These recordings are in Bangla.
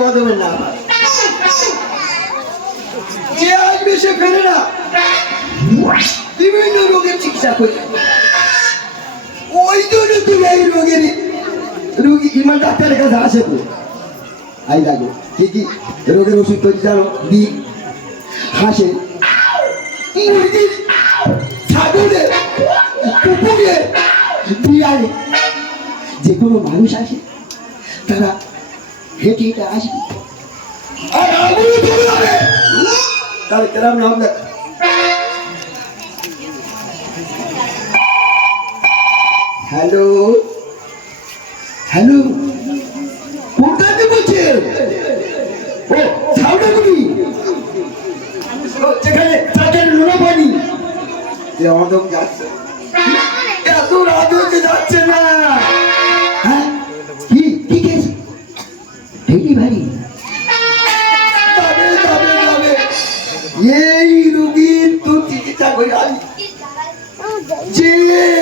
বদমের না যে আসবে সে ফেরে না বিভিন্ন রোগের চিকিৎসা করি ওই জন্য তুমি এই রোগের রোগী ইমান ডাক্তারের কাছে আসে তো আই লাগো কি কি রোগের ওষুধ তৈরি জানো দি হাসে মুরগির ছাগলের কুকুরের বিড়ালে যে কোনো মানুষ আসে তারা হেঁটে হেঁটে আসবে আর আগুন ধরে যাবে তাহলে কেরাম নাম দেখ হ্যালো হ্যালো কোথাতে বলছেন ও ছাউনাগুড়ি যেখানে চাচের লোনা পানি অদম যাচ্ছে এত রাত হতে যাচ্ছে না হ্যাঁ কি কি কেস ডেলিভারি যাবে যাবে যাবে এই রোগীর তো চিকিৎসা করে আমি যে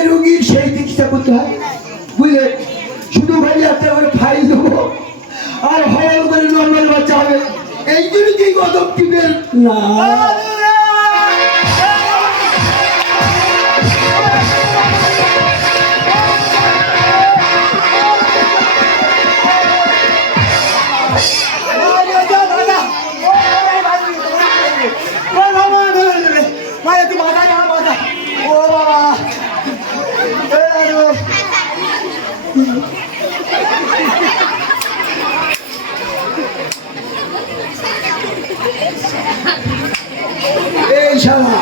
রোগীর সেই চিকিৎসা করতে হয় বুঝলে শুধু ভাই একটা করে ফাইল দেবো আর হওয়ার করে নর্মাল বাচ্চা হবে এই জন্য কি গদম টিপের না এই শালা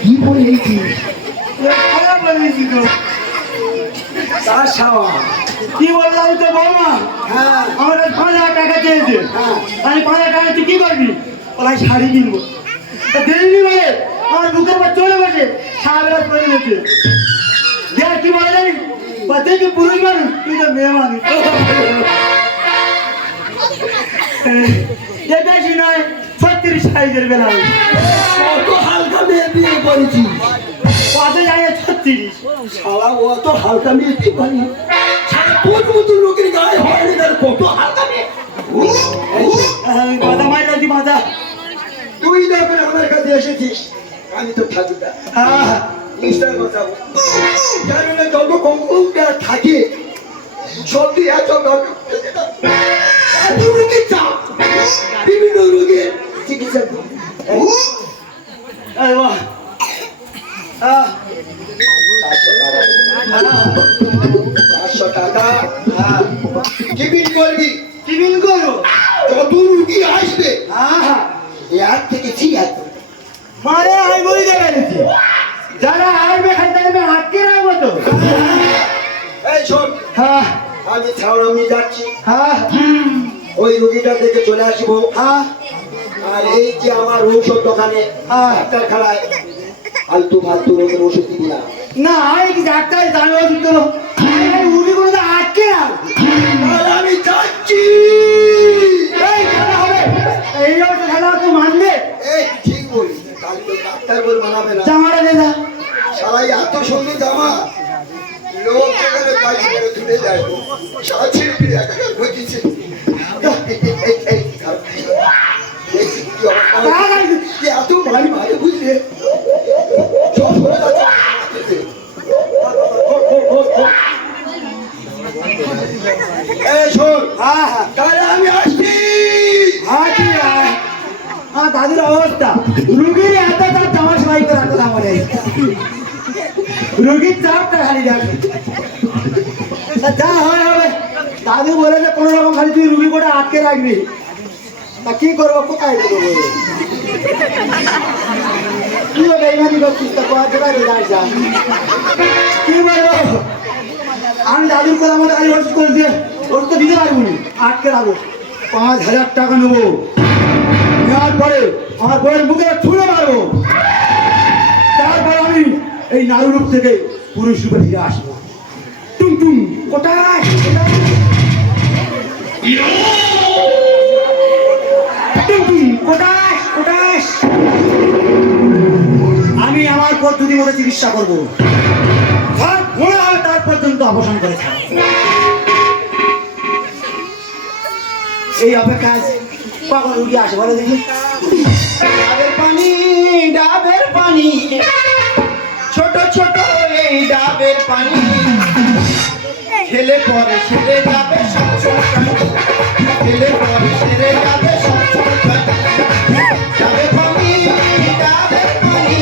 কি বলে কি বললাম তো বৌমা আমার 5,000 টাকা চেয়েছে আমি 5,000 টাকা তুই কি করবি ওলাই শাড়ি কিনবো দেয়নি বলে আমার বুকের পর চলে বসে সারা করে নিয়েছে দেখ কি বলে জানি তুই কি পুরুষ মানুষ তুই তো মেয়ে মানুষ বেশি নয় 36 সাইজের বেলা কত হালকা মেয়ে বিয়ে করেছি কত যায় 36 শালা অত হালকা মেয়ে কি পারি কোন মতো লোকের গায়ে হয়নি তার কত হালকা মেয়ে কথা মাইলাছি মাথা তুই যখন আমার কাছে এসেছিস আমি তো থাকি না নিশ্চয় বাঁচাবো জানি না যত কম্পাউন্ডার থাকে সত্যি এত রোগের চাপ বিভিন্ন রোগের চিকিৎসা টিফিন করবি টিফিন করো যত রুগী আসবে এর থেকে চিড়া মারে আই বলি দেখাচ্ছি যারা আসবে খাইতে আসবে আটকে রাখবো তো এই শোন আমি ছাউনামি যাচ্ছি ওই রুগীটা দেখে চলে আসবো আর এই যে আমার ঔষধ দোকানে ডাক্তার খালায় ফালতু ফালতু রোগের ওষুধ দিবি না না আমি কি ডাক্তার জানো ওষুধ দেবো রুগী কোনো আটকে রাখ আমি যাচ্ছি এই ওষুধ খেলা তো মানবে এই ঠিক বলি কাল তো ডাক্তার বলে মানাবে না জামাটা দে দা সবাই এত সুন্দর জামা লোক যেখানে কাজ করে তুলে যায় সারা ছেড়ে ফিরে একা বুঝেছে এত ভারী ভারী বুঝলে সব করে যাচ্ছে এই শোন তাহলে আমি আসছি দাদুর অবস্থা রুগীর এত তার জামা সেলাই করে রাখতে আমার রুগীর চাপটা খালি রাখবে যা হয় হবে দাদু বলে যে কোনো রকম খালি তুই রুগী করে আটকে রাখবি তা কি করবো কোথায় দেবো কি হবে এইমানি করছিস তা কোয়া জোগাড় যা কি বলবো আমি দাদুর কথা মতো খালি ওষুধ করে দিয়ে ওষুধ তো দিতে পারবো না আটকে রাখবো 5,000 টাকা নেবো নেওয়ার পরে আমার বইয়ের বুকে ছুঁড়ে মারবো তারপর আমি এই নারুরূপ থেকে পুরুষ রূপে ফিরে আসবো টুম টুম কোটাস টুম টুম কোটাস কোটাস আমি আমার পদ্ধতি মতো চিকিৎসা করবো মনে হয় তার পর্যন্ত অবসান করে এই অপেক্ষা আছে কখন রুগী আসে বলে দেখি। ডাবের পানি ছোট ছোট এই ডাবের পানি খেলে পরে সেরে যাবে সব চুলকানি, খেলে পরে সেরে যাবে সব চুলকানি। ডাবের পানি ডাবের পানি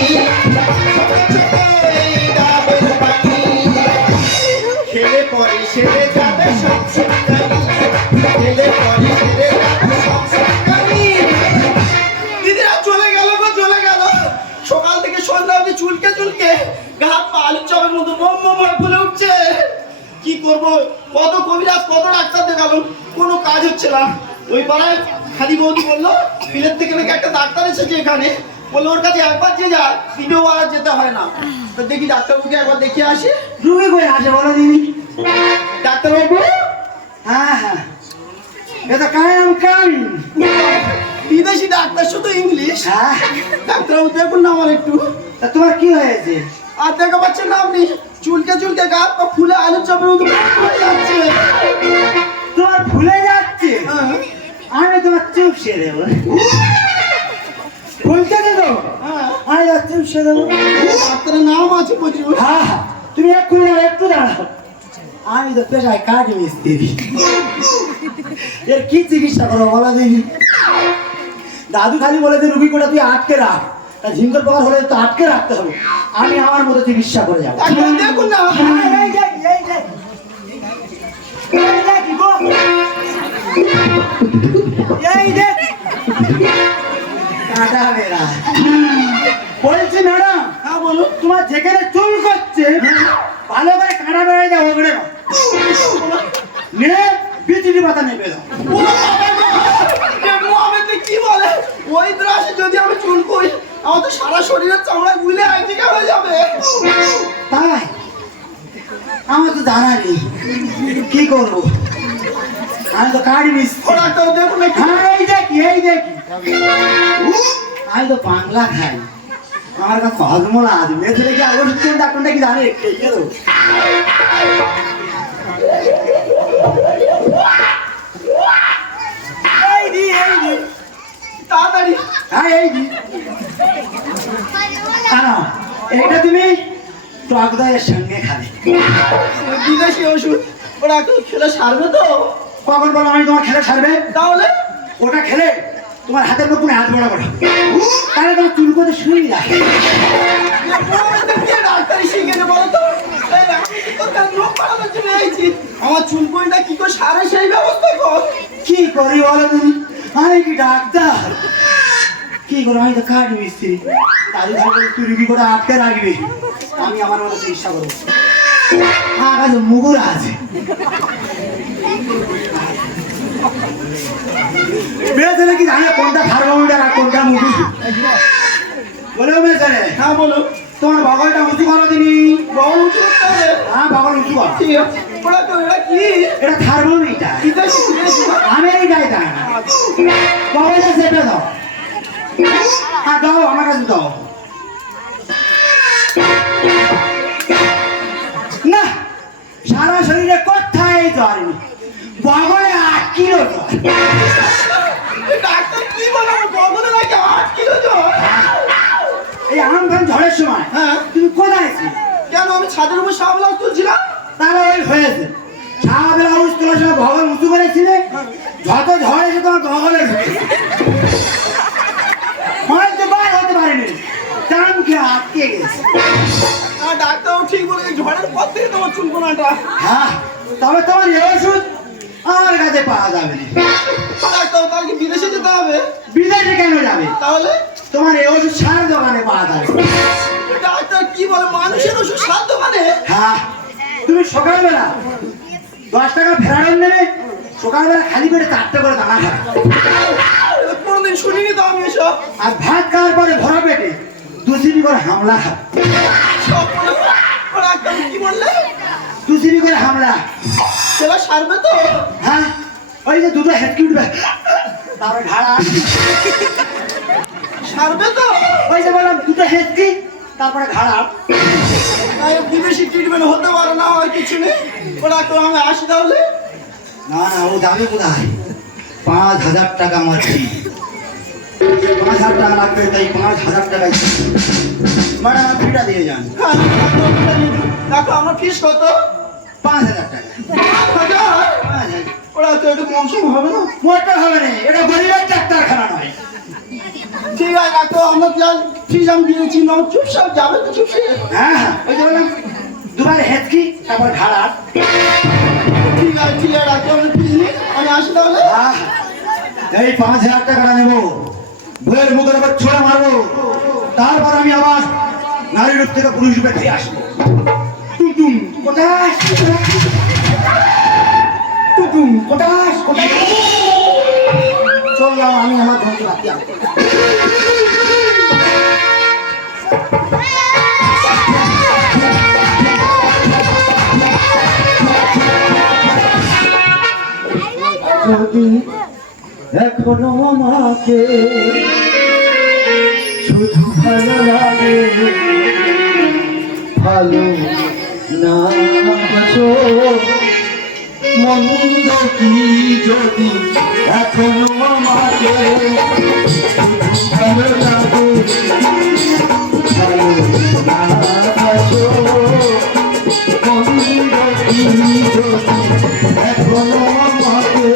ছোট ছোট এই ডাবের পানি খেলে পরে সেরে যাবে সব চুলকানি, খেলে পরে সেরে যাবে সব চুলকানি। দিদিরা চলে গেল গো, চলে গেল। সকাল থেকে সন্ধ্যা অবধি চুলকে চুলকে গা পা আলুর চপের মতো মোম মোম হয়ে ফুলে উঠছে। কি করব, কত কবিরাজ কত ডাক্তার দেখালাম, কোনো কাজ হচ্ছে না। ওই পাড়ায় খালি বৌদি বললো বিলেত থেকে নাকি একটা ডাক্তার এসেছে এখানে, বললো ওর কাছে একবার যে যায় ভিডিও আর যেতে হয় না। তো দেখি ডাক্তারবাবুকে একবার দেখিয়ে আসি। রুগী কই আসে বলো দিদি? ডাক্তারবাবু? হ্যাঁ হ্যাঁ, এটা কায়ম কাম বিদেশি ডাক্তার, শুধু ইংলিশ। হ্যাঁ ডাক্তারবাবু দেখুন না আমার একটু। তা তোমার কি হয়েছে? আর দেখা পাচ্ছেন না আপনি, চুলকে চুলকে গা পা ফুলে আলুর চপের মতো ফুলে যাচ্ছে। তোমার ফুলে যাচ্ছে? আমি তোমার চুপসে দেবো। ফুলতে দেবো? আমি চুপসে দেবো। ডাক্তারের নাম আছে প্রচুর। হ্যাঁ হ্যাঁ, তুমি একটু দাঁড়াও। আমি তো পেশায় কাজ মিস্ত্রি, এর কি চিকিৎসা করো বলা দেখি। দাদু খালি বলে যে রুগী কোটা তুই আটকে রাখ, তা ঝিঙ্কর পোকার হলে তো আটকে রাখতে হবে। আমি আমার মতো চিকিৎসা করে যাবো। দেখুন না, বলছি ম্যাডাম। হ্যাঁ বলো। তোমার যেখানে চুল করছে ভালো করে কাঁটা বেড়ে যাও, ওগড়ে নিয়ে বিচুলি পাতা নেবে দাও। কি বলে ওই দ্রাসে যদি আমি চুল করি আমার তো সারা শরীরের চামড়া গুলে একদিকে হয়ে যাবে। তাই আমার তো জানা নেই কি করবো, আমি তো কাটি মিস। এই দেখি আমি তো বাংলা খাই, আমার কাছে হজমলা আছে। মেয়েদের কি আগে ডাক্তারটা কি জানে? তাড়াতাড়ি। হ্যাঁ এই এইটা তুমি টক দইয়ের সঙ্গে খাবে, বিদেশি ওষুধ। ওরা খেলে সারবে তো? কখন বলো আমি তোমার খেলে সারবে? তাহলে ওটা খেলে তোমার হাতের নতুন হাত বড় বড়, তাহলে তোমার চুল করতে সুবিধা। ডাক্তারি শিখে বলো তো, আমার চুল করিটা কি করে সারে সেই ব্যবস্থা কর। কি করি বলো তুমি? আমি কি ডাক্তার? কি করো? আমি তো কাঠ মিস্ত্রি। দাদু তুই রুগী করে আটকে রাখবি, আমি আমার মতো চিকিৎসা করবো। আমার কাছে মুগুর আছে। মেয়ে কি জানে কোনটা থার্মোমিটার আর কোনটা মুগুর? বলো মেয়ে। হ্যাঁ বলো। তোমার বগলটা উঁচু করো দিনি। বগল উঁচু করতে হবে? হ্যাঁ বগল উঁচু কর। ঠিক আছে। এটা থার্মোমিটার, আমেরিকায় দেয় না। বগলটা চেপে দাও। হ্যাঁ দাও, আমার কাছে দাও। না, সারা শরীরে কোথায় জ্বর নেই, বগলে 8 কিলো জ্বর। ডাক্তার কি বলে বগলে নাকি 8 কিলো জ্বর? এই আমফান ঝড়ের সময় তুমি কোথায় ছিলে? কেন আমি ছাদের উপর শাহবেলা তুলছিলাম। তাহলে ওই হয়েছে, শাহবেলা তোলার সময় ভগল উঁচু করেছিলে, যত ঝড় এসে তোমার ভগলে হতে পারেনি, চামকে আটকে গেছে। ডাক্তারও ঠিক বলে ঝড়ের পর থেকে তোমার চুলকোনাটা। হ্যাঁ, তবে তোমার এই ওষুধ আমার কাছে পাওয়া যাবে না। ডাক্তার তাহলে কি বিদেশে যেতে হবে? বিদেশে কেন যাবে? তাহলে তোমার এই ওষুধ সার দোকানে পাওয়া যাবে। ডাক্তার কি বলে, মানুষের ওষুধ সার দোকানে? হ্যাঁ, তুমি সকালবেলা 10 টাকা ফেরানো নেবে, সকালবেলা খালি পেটে 4টা করে দানা খাবে। কোনদিন শুনিনি তো আমি এসব। আর ভাত খাওয়ার পরে ভরা পেটে 2 সিপি করে হামলা খাবে। কি বললে? 2 সিপি করে হামলা। সেটা সারবে তো? হ্যাঁ, ওই যে দুটো হেঁটকি উঠবে, তারপরে ঘাড়া সারবে তো? ওই যে বললাম দুটো হেঁটকি তারপরে ঘাড়া। বিদেশি ট্রিটমেন্ট হতে পারে না, আর কিছু নেই। ওরা তো আমি আসি তাহলে। না না, ও যাবে কোথায়? 5,000 টাকা আমার ফি। 5,000 টাকা লাগবে, তাই 5,000 টাকাই ম্যাডাম আমার ফিটা দিয়ে যান। দেখো আমরা ফিস কত? 5,000 টাকা। 5,000? ওরা তো একটু কম সম হবে না? মোটা হবে না, এটা গরিবের ডাক্তারখানা নয়। ঠিক আছে দেখো আমরা যা ফিস আমি দিয়েছি না চুপচাপ যাবে তো চুপসে। হ্যাঁ ওই যে বললাম দুবার হেঁচকি তারপর ঘাড়। ঠিক আছে রাখো আমি ফিস নিই, আমি আসি তাহলে। এই 5,000 টাকাটা নেবো, বইয়ের মুখের উপর ছোড়া মারবো, তারপর আমি আবার নারী রূপ থেকে পুরুষ রূপে ফিরে আসবো। টুটুম কোথায়, টুটুম কোথায় কোথায়, চললাম আমি আমার ধ্বংস রাখি। যদি এখনো আমাকে শুধু ভালো লাগে, ভালো না বাসো মন্দ কি যদি এখনো আমাকে শুধু ভালো লাগে, ভালো না বাসো মন্দ কি যদি এখনো আমাকে।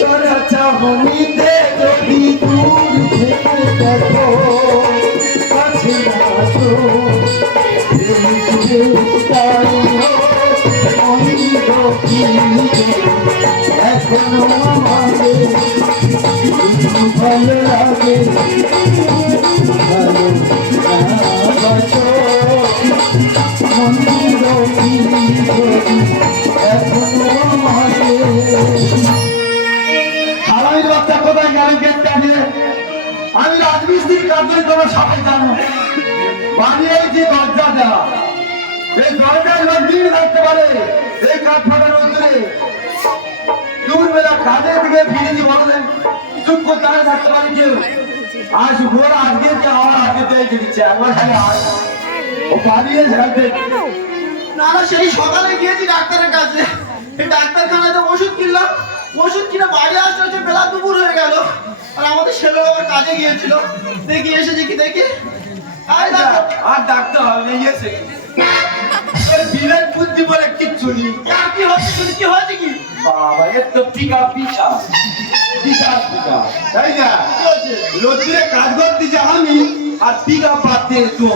তোরা চাহনিতে যদি দূর থেকে দেখো, কাছে আসো এখনো আমাকে ভালো লাগে, ভালো বাসো মন্দির এখনো আমাকে। আমি বাচ্চা কোথায় গেল গেটটা দিয়ে? আমি রাজমিস্ত্রির কাজ করি, তোমরা সবাই জানো। বানিয়ে যে দরজা দেওয়া, এই দরজায় লোক ভিড় থাকতে পারে এই কাঠ ফাটার মধ্যে। দুপুরবেলা কাজে থেকে ফিরেছি বললেন চুপ করে দাঁড়িয়ে থাকতে পারে কেউ? আজ ভোর আজকে আমার আজকে দিয়ে দিচ্ছে একবার খালি আজ ও বানিয়ে যাবে না। না সেই সকালে গিয়েছি ডাক্তারের কাছে, এই ডাক্তারখানাতে ওষুধ কিনলাম, ওষুধ কিনে বাড়ি আসতে হচ্ছে বেলা দুপুর হয়ে গেল। আর আমাদের ছেলে আবার কাজে গিয়েছিল, দেখি এসেছে কি দেখি আর ডাক্তার হবে গিয়েছে বিবেক বুদ্ধি বলে কিচ্ছু নেই। কি হয়েছে শুনি, কি হয়েছে কি? বাবা এর তো টিকা বিশাল বিশাল টিকা, তাই না? রোদ্দুরে কাজ করতেছি আমি আর টিকা পাচ্ছে তো।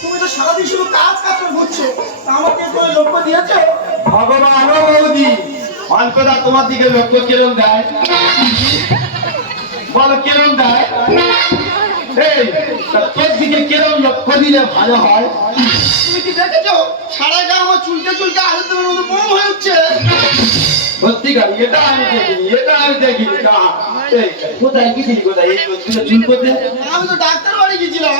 তুমি তো সারাদিন শুধু কাজ কাজ ঘুরছো, আমাকে তো লক্ষ্য দিয়েছো। ভগবান ও বৌদি অল্পদা তোমার দিকে লক্ষ্য কিরম দেয় বলো, কিরম দেয়? এই তোর দিকে কিরম লক্ষ্য দিলে ভালো হয়? তুমি কি দেখেছো সারা গা আমার চুলকে চুলকে আলু তোমার মতো মোম হয়ে উঠছে? সত্যিকার এটা আমি দেখিনি, এটা আমি দেখিনি। কোথায় গেছিলি, কোথায় এই চুল করতে? আমি তো ডাক্তার বাড়ি গেছিলাম।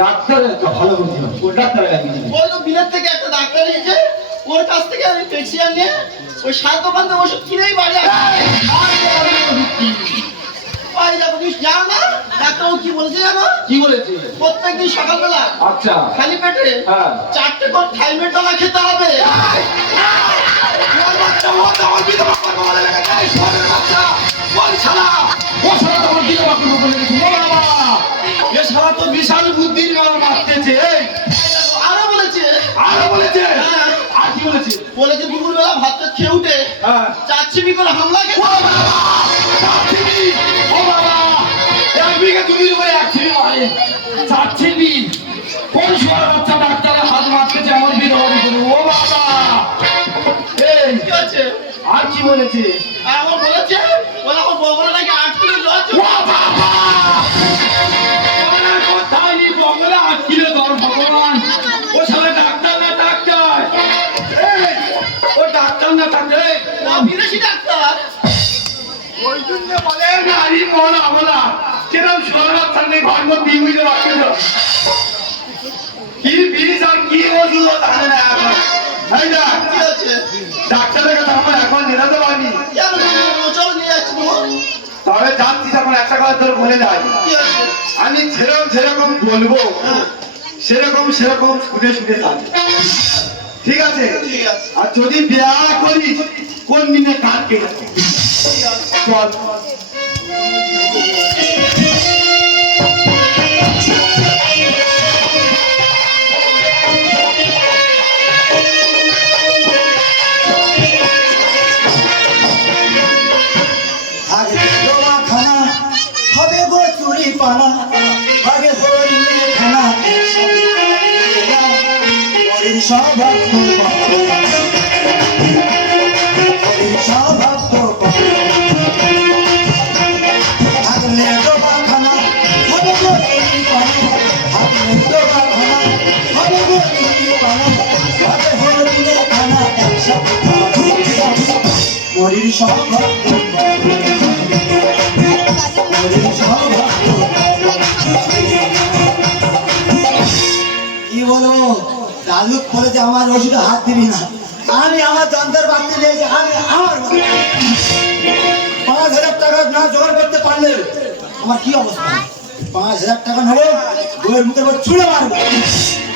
ডাক্তারের তো ভালো বুঝলাম, ও ডাক্তারের কাছে গেছিলি? ওই তো বিলেত থেকে একটা ডাক্তার এসেছে, ওর কাছ থেকে আমি পেক্সিয়ান নিয়ে ওই সাত দোকান থেকে ওষুধ কিনেই বাড়ি আসি। জানো না ডাক্তার কি বলেছে জানো? কি বলেছে? প্রত্যেকদিন সকালবেলা আচ্ছা খালি পেটে 4টে করে থাইমেটলা খেতে হবে। বিশাল বুদ্ধির মারতেছে। আরো বলেছে, আরো বলেছে, আর কি বলেছে? বলেছে দুপুরবেলা ভাতটা খেয়ে উঠে 4 চিবি করে হামলা খেতে। ও বাবা এক বিঘা জমির উপরে 1 চিবি মারে, 4 চিবি। কোন শুয়ার বাচ্চা ডাক্তারের হাত মারতেছে আমার বিরোধী করে? ও বাবা এই কি আছে? আর কি বলেছে? আর আমার বলেছে বলে আমার বগলে নাকি 8 কিলো জ্বর। ও বাবা ওরা কোথায় নি বগলে 8 কিলো জ্বর? ভগবান ও শালা ডাক্তার না ডাক্তার, এই ও ডাক্তার না ডাক্তার, না বিদেশি ডাক্তার। ওই জন্য বলে নারী মন আমলা কিরম সোনার সামনে ঘর মধ্যে বিমিতে রাখছিল কি বিষ আর কি ওষুধ জানে না এখন। তাই না? কি আছে ডাক্তারের কাছে আমার এখন নিরাতে পারিনি। চলো নিয়ে যাচ্ছি, তবে যাচ্ছি যখন একটা কথা তোর মনে নাই, আমি যেরকম বলবো সেরকম শুনে শুনে যাবে, ঠিক আছে? আর যদি বিয়া করিস কোন দিনে কাজ কেটে চল। আগে তোমা খানা হবে গো চুরি পানা, আগে হরিণে খানা হরিণ স্বভাব হরিণ স্বভাব আগলে তোমা খানা হবে গো চুরি পানা, আগলে তোমা খানা হবে গো চুরি পানা, আগে হরিণে খানা হরিণ স্বভাব কি বলবো দাদু বলেছে আমার ওষুধে হাত দিবি না, আমি আমার যন্ত্রের বাড়তে নিয়েছি, আমি আমার 5,000 টাকা না জোগাড় করতে পারলে আমার কি অবস্থা? 5,000 টাকা নেবো, বইয়ের মুখের উপর ছুঁড়ে মারবো,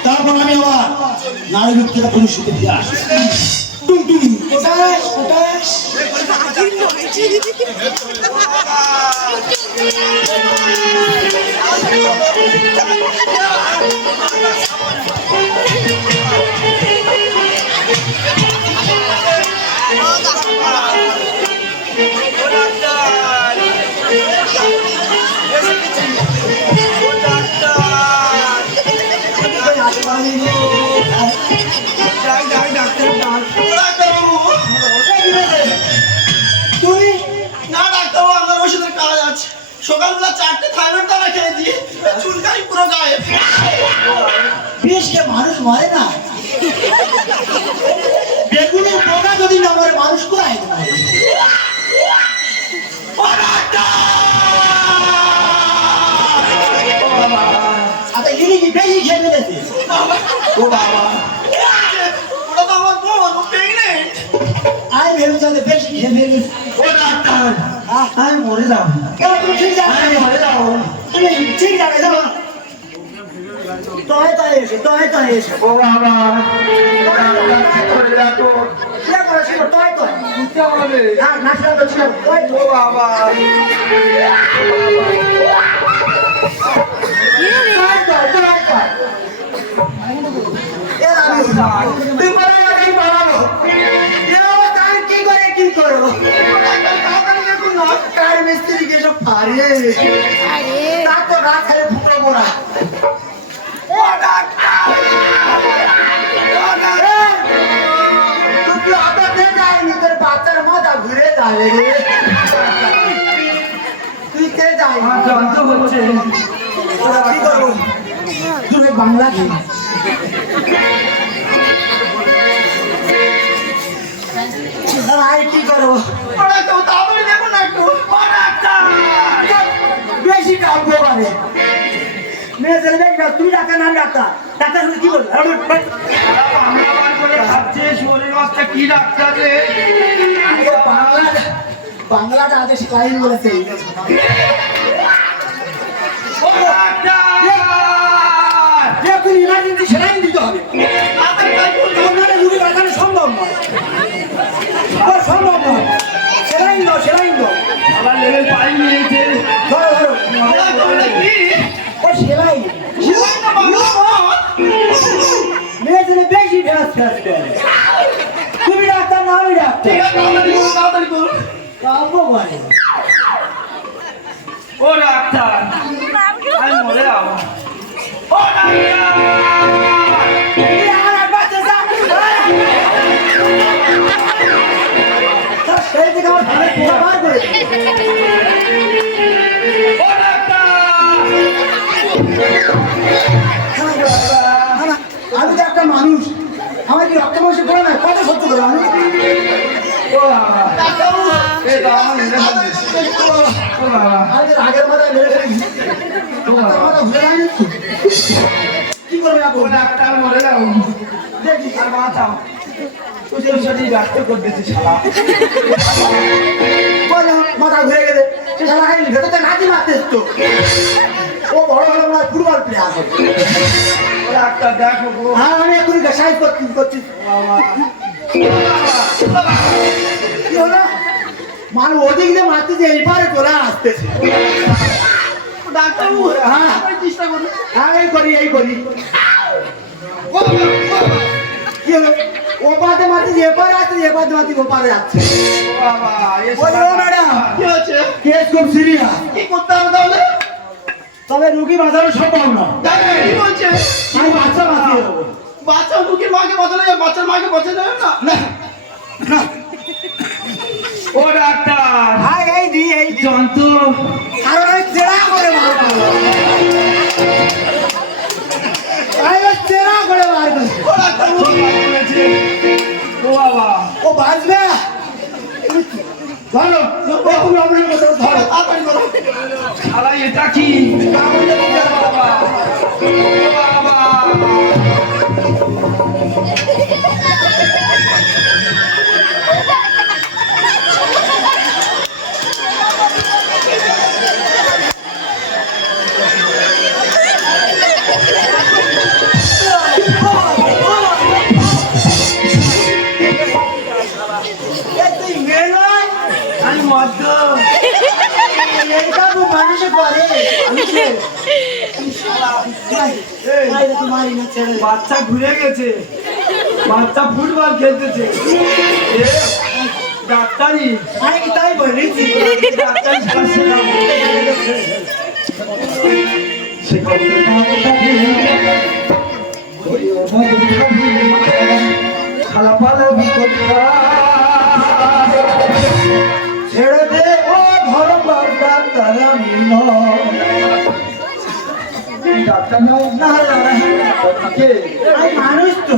তারপর আমি আমার নারী থেকে পুলিশ শুতে দিয়ে আসবো। টুম টুম কোটাস কোটাস সকালবেলা 4টে থাইরয়েড দানা খেয়েছি, চুলকাই পুরো গায়ে। বিষকে মানুষ মারে না, বেগুনের পোকা যদি না মারে মানুষ কোথায় মারে? আচ্ছা ইনি কি বেশি খেয়ে ফেলেছে? ও বাবা, ওটা তো আমার বোন, ও প্রেগনেন্ট। আমি ভেবেছিলাম যে বেশি খেয়ে ফেলেছে। ও ডাক্তার, আমি মরে যাবো, কেন তুমি ঠিক আমি জায়গায় মরে যাবো। তুমি ঠিক জায়গায় যাও। তয় এসে ও বাবা, ডাক্তার কি করে দেখো, क्या करे ছিল তয় বুঝতে হবে। না না ছিল তো ছিল তয় ও বাবা, তুই বলে আমি পালাবো, তাই কি করে কি করবো? কার মিস্ত্রি কে সব পারে তার তো রাত খালি ফুটো পড়া। তুই অত দে যায়নি, তোর বাচ্চার মাথা ঘুরে যাবে রে। তুই কে যাই যন্ত্র হচ্ছে, কি করবো? তুমি বাংলা কি কি করবো? ওরা তো তাড়াতাড়ি দেখুন না একটু। ও ডাক্তার! বেশি কাঁদবো পারে মেয়ে ছেলে দেখবে তুই ডাক্তার নাম ডাক্তার ডাক্তার শুনে কি বলবে? বাংলা করে ভাবছে শরীর মাছটা কি ডাক্তার রে? বাংলাটা আগে শিখাই বলেছে। ও ডাক্তার! দেখুন ইমার্জেন্সি সেলাই দিতে হবে, তাড়াতাড়ি তাই বলুন। আপনারা রুগী বাঁচানো সম্ভব নয়, সম্ভব নয়। সেলাই দাও আবার লেভেল 5 নিয়েছে। ধরো ওরা করলে কি? ও সেলাই সেলাই না বাংলা বল। মেয়ে ছেলে বেশি ফেরাস করে। তুমি ডাক্তার না আমি ডাক্তার ঠিক আছে, তাড়াতাড়ি করুন। কাঁদবো পারে। ও ডাক্তার, আমি মরে যাবো। ও ডাক্তার! সেই থেকে আমার ঘরে পোকা বার করে ও ডাক্তার! আমি তো একটা মানুষ, আমার কি রক্ত মাংস করে না, কত সহ্য করে আমি। ও বাবা, এই তো আমার মেরে ফেলছে। ও বাবা, আমি তো আগের মাথায় মেরে ফেলেছি, ও বাবা, মাথা ঘুরে যায়নি। কি করবে ও এখন? ডাক্তার মরে যাবো। দেখি আর বাঁচাও, তুই সত্যি ব্যস্ত করতেছিস শালা। বলো মাথা ঘুরে গেলে সে শালা খালি ভেতরটা নাচি মারতেছ তো ও বড় হলো মনে হয় ফুটবল প্লেয়ার হবে ডাক্তার দেখো গো। হ্যাঁ আমি এখন সাইজ করছি কি হলো মানুষ ওদিক দিয়ে মারতেছে এইবারে চলে আসতেছে ডাক্তারবাবু হ্যাঁ। আপনি চেষ্টা করুন হ্যাঁ এই করি কি হলো ও পাতে মারতেছে এপারে আসছে এপারে মারতেছে ওপারে যাচ্ছে বাবা এ বলো ম্যাডাম কি হচ্ছে কেস খুব সিরিয়াস কি করতে হবে তাহলে তবে রুগী বাঁচানো সম্ভব না ডাক্তার কি বলছে আমি বাচ্চা বাঁচিয়ে দেবো বাচ্চা রুগীর মাকে বাঁচানো যাবে বাচ্চার মাকে বাঁচানো যাবে না না ও ডাক্তার হ্যাঁ এই যন্ত্র কারণ আমি চেরা করে মারবো চেরা করে মারবো ও ডাক্তারবাবু করেছে। ও বাবা ও বাঁচবে ধরো ও তুমি অমরের মতো ধরো তাড়াতাড়ি করো শালা এটা কি বাবা ও বাবা তুই মেয়ে নয় আমি মদ্য এইটা খুব মানুষে করে মারি না ছেড়ে দে। বাচ্চা ঘুরে গেছে বাচ্চা ফুটবল খেলতেছে এ, ডাক্তারি আমি কি তাই বলেছি ডাক্তারি শালা শেখাবো শালা পালাবি ছেড়ে দে ও ধরো ডাক্তার আমি নয়। ডাক্তার নয় না না, না, কে আমি মানুষ তো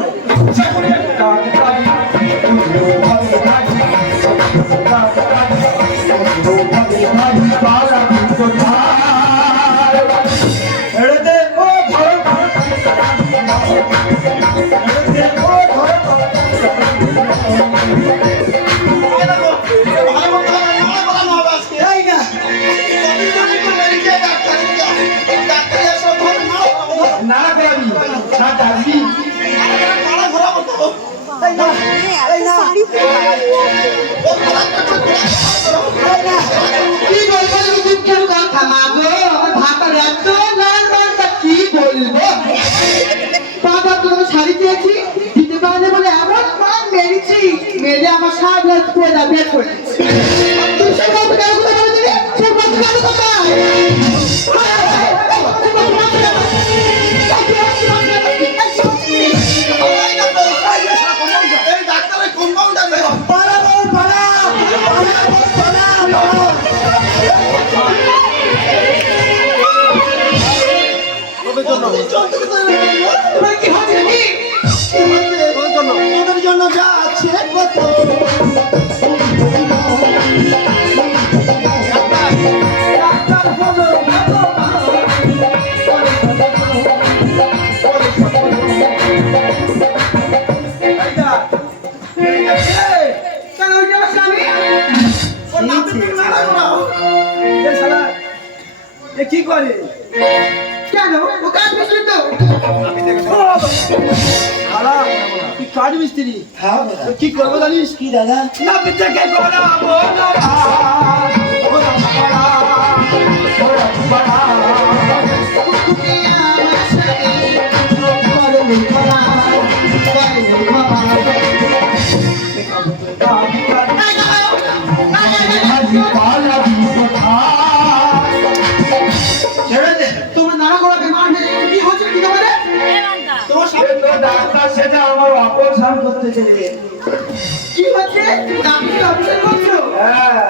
ছেড়ে দে ও ধরো ছেড়ে দে ও ধরো এই দেখো ভালো মতো নাড়া করানো হবে আজকে এই না কতজনই তো মেরেছে ডাক্তার এসব ধরে নাড়া করাবো নাড়া ঘোরাবো তো এই না এই না ও ডাক্তার কি বলবো দুঃখের কথা মা গো আমার ভাতার এত লাল রঙটা কি বলবো বাবা তোমার শাড়ি চেয়েছি দিতে পারলে বলে এমন প্রাণ মেরেছি মেরে আমার সাত লাখ পয়লা বের করেছি তুমি সে গল্প কেন কথা বলে দিলে সে গল্প কেন কথা এই ডাক্তারের কম্পাউন্ডার পালা বল পালা পালা বল পালা তোমার কি হচ্ছে নাকি তোদের জন্য যা আছে কত কেন ওইটা আমার স্বামী ও নামতে নাড়া করাও কি করে কেন ও কাজ মিশলি তো শালা তুই কাঠ মিস্ত্রি হ্যাঁ তো কি করবো জানিস কি দাদা না পিতাকে করাবো না ওরা পাড়া ওরা পাড়া ছেড়ে দে তোমার নানা করাবে মানে কি হচ্ছে কি তোমার তোমার সামনে ডাক্তার সেটা আমার অপারেশন করতে চেয়ে কি হচ্ছে আপনি অফিসে করছো হ্যাঁ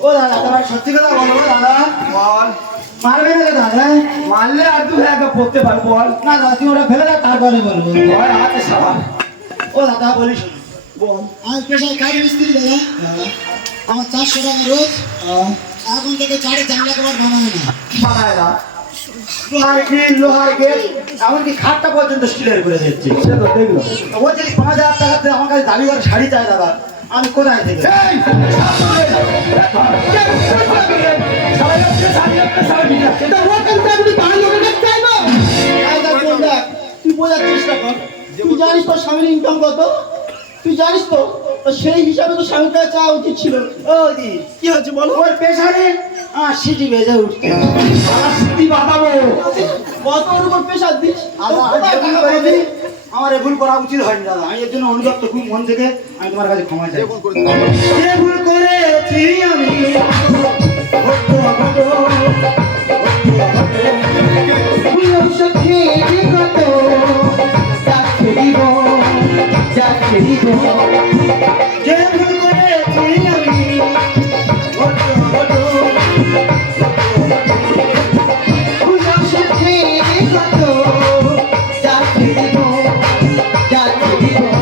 ও দাদা তোমার সত্যি কথা বলো দাদা বল মারবে না তো দাদা মারলে আর তুই একা পড়তে পারবো বল না দাদা তুমি ওটা ফেলে দাও তারপরে বলবো ভয় হাতে সাবান ও দাদা বলিস বল আমি পেশায় কাজ মিস্ত্রি দাদা আমার 400 টাকা রোজ এখন থেকে চারে জানলা কবার বানাবে না বানায় না লোহার গেট এমনকি খাটটা পর্যন্ত স্টিলের করে দিচ্ছে সে তো দেখলো ও যদি 5,000 টাকাতে আমার কাছে দাবি করে শাড়ি চাই দাদা আমি কোথায় থেকে এই, তা ওখান থেকে আমি বাড়ি লোকের কাছে চাইবো? এই দেখ বোন, দেখ, তুই বোঝার চেষ্টা কর। তুই জানিস তোর স্বামীর ইনকাম কত? তুই জানিস তো? তো সেই হিসাবে তো স্বামীর কাছে চাওয়া উচিত ছিল। ও দি কি হচ্ছে বলো? ওর পেশারে সিটি বেজে উঠতে আমার স্মৃতি বাঁধাবো। কত ওর উপর প্রেশার দিস? আমার এ ভুল করা উচিত হয়নি দাদা। আমি এর জন্য অনুতপ্ত খুব মন থেকে। আমি তোমার কাছে ক্ষমা চাই। যে ভুল করেছি আমি প্রিয় সখী কত যাচ্ছে জীবন, যাচ্ছে জীবন। যে ভুল করেছি আমি প্রিয় সখী কত যাচ্ছে জীবন, যাচ্ছে জীবন।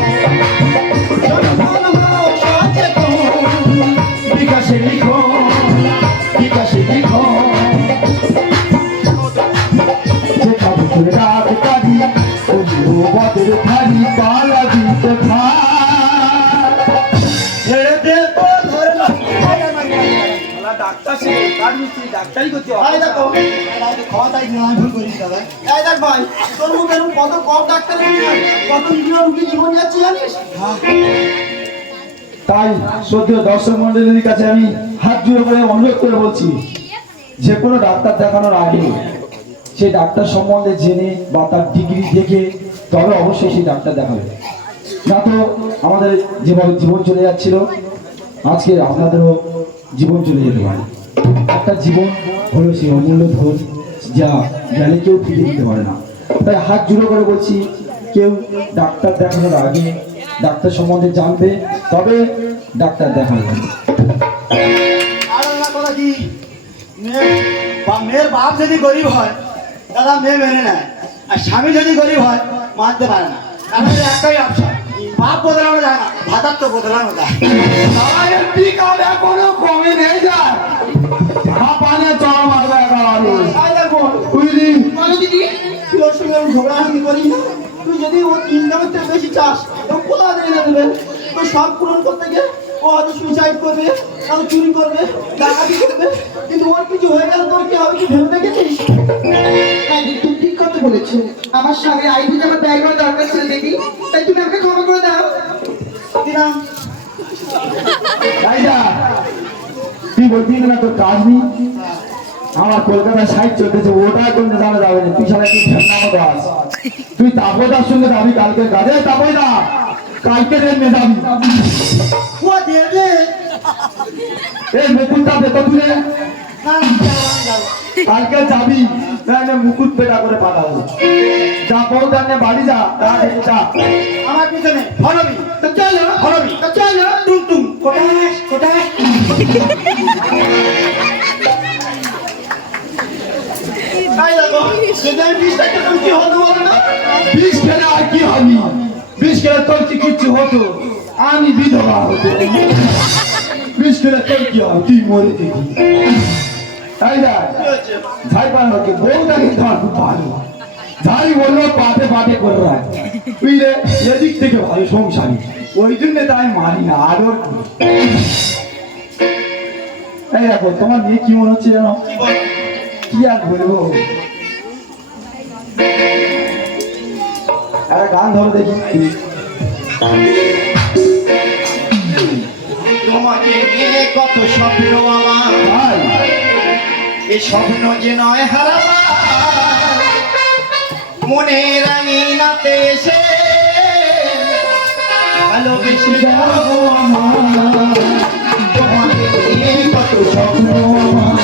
বিকাশে লিখো, বিকাশে লিখো। যেখানে চলে ডাক কাজি, অভিভাবকের ভারী পালাবি কোথায়? ছেড়ে দে তো ধরলাম ডাক্তার সে কাজ মিস্ত্রি ডাক্তারি করতে এই দেখো, ক্ষমা চাই আমি ভুল করিনি দাদা। এই দেখ ভাই, তোর মুখে এরকম কত কম ডাক্তার ইঞ্জিনিয়ার, কত ইঞ্জিনিয়ার রুগী জীবন যাচ্ছে জানিস? তাই শ্রদ্ধেয় দর্শক মন্ডলীর কাছে আমি হাত জোড়ো করে অনুরোধ করে বলছি, যে কোনো ডাক্তার দেখানোর আগে সেই ডাক্তার সম্বন্ধে জেনে বা তার ডিগ্রি দেখে তবে অবশ্যই সেই ডাক্তার দেখাবে। না তো আমাদের যেভাবে জীবন চলে যাচ্ছিল, আজকে আপনাদেরও জীবন চলে যেতে পারে। একটা জীবন হলো সেই অমূল্য ধন, যা গেলে কেউ ফিরে দিতে পারে না। তাই হাত জোড়ো করে বলছি, কেউ ডাক্তার দেখানোর আগে ডাক্তার সম্বন্ধে জানবে, তবে ডাক্তার দেখাবে। আর একটা কথা কি, মেয়ের বাপ যদি গরিব হয় দাদা মেয়ে মেনে নেয়, আর স্বামী যদি গরিব হয় মানতে পারে না। কারণ এর একটাই অপশন, বাপ বদলানো যায় না, ভাতার তো বদলানো যায়। আমাদের পিকআপ এখনো কমে নেই যায়, হাঁপানে চড় মারবে একেবারে। এই দেখো, বুঝলি? বলো দিদি, তুই ওর সঙ্গে এরকম ঝগড়াঝাটি করিস না। তুই যদি ওর ইনকামের থেকে বেশি চাস, তো কোথা থেকে দেবে? তো সব পূরণ করতে গিয়ে ও হয়তো সুইসাইড করবে, হয়তো চুরি করবে, ডাকাতি করবে, কিন্তু ওর কিছু হয়ে গেলে তোর কি হবে কি ভেবে দেখেছিস? তুমি ঠিক কথা বলেছো। আমার স্বামীর আইডি আমার ব্যয় করা দরকার ছিল দেখি, তাই তুমি আমাকে ক্ষমা করে দাও। দিলাম তাই যা, তুই বলবি না তোর কাজ নেই। আমার কলকাতায় সাইড চলতেছে, ওটা করতে জানা যাবে না। তুই সারা কি ঠান্ডা মতো আস, তুই তাপদার সঙ্গে যাবি কালকে কাজে। তাপদা কালকে ট্রেনে যাবি। ও দেবে এই মুকুটটা দে তো তুলে, না, আমি যাবো। কালকে যাবি, তাহলে মুকুট পেটা করে পাঠাবো। যা বউদার নে বাড়ি যা, তার যা। আমার পিছনে ফলবি তো চলো, ফলবি তো চলো। টুম টুম কোটাস কোটাস। এই দেখো, যদি আমি 20 টাকা পেতাম কি হতো বলো না? বিষ খেলে আর কি হবি? বিষ খেলে তোর কি কিচ্ছু হতো? আমি বিধবা হতো। বিষ খেলে তোর কি হবে? তুই মরে দেখি। তাই না? ঝাই পানো কি বউটা কিন্তু আমার খুব ভালো। ঝাই বললো পাতে পাতে করে রাখ, বুঝলে? এদিক থেকে ভালো সংসারী, ওই জন্য তাই মানি না আদর করি। এই দেখো, তোমার মেয়ে কি মনে হচ্ছে জানো? কি আর বলবো, একটা গান ধরো দেখি। তোমাকে নিয়ে কত স্বপ্ন আমার, ভাই এই স্বপ্ন যে নয় হারাবা, মনে রাঙিনাতে এসে ভালোবেসে যাবো আমার। তোমাকে নিয়ে কত স্বপ্ন আমার,